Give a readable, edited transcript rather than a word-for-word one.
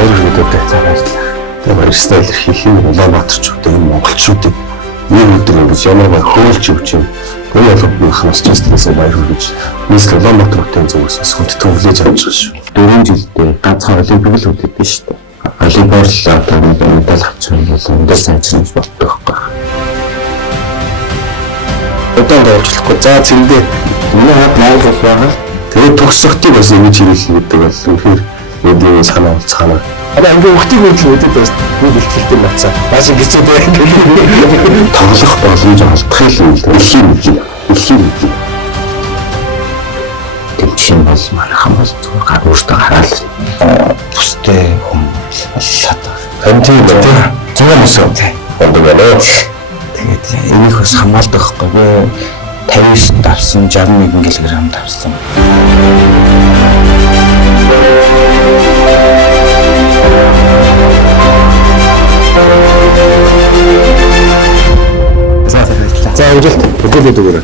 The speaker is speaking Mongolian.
баярлалаа. За баярлалаа. Баярлалаа илэрхийлэн Улаанбаатарчуудын монголчуудыг нэг өдөр ингэж ямар хөөлж өгч юм. Энэ болгоомынхаас ч стрессээ баяр хүргэж нийслэл Улаанбаатарын зөвөөс хүндэтгэн хүлээж авч байгаа шүү. 4 жилдээ ганцхан олимпик л үлдээд биш шүү. Олимпиар л одоо медаль авчихсан бол өндөр сайжрах болдог байхгүй. Удаан дуулжлахгүй. За зэндээ миний хад найз бол байгаа. Тэгээд төгсөختийг бас ингэж хийлгэх гэдэг бол үнэхээр бидний санаа цаана. Одоо ингээ өгтийг үйлдэл бас нэг ихтэй бацаа. Маш гिचээд байх. Тоглох боломж олдох юм л дэлхийн тэмчин бол мархан бол зүгээр гадууртаа хараад бусдын хүмүүс аллаад байна. Тийм байна. Зүгээр мэсээ. Ондог байна. Тэгээд энийг бас хамгаалдаг байхгүй. 59 давсан 61 кг давсан. За амжилт. Бүгд өгөөрэй.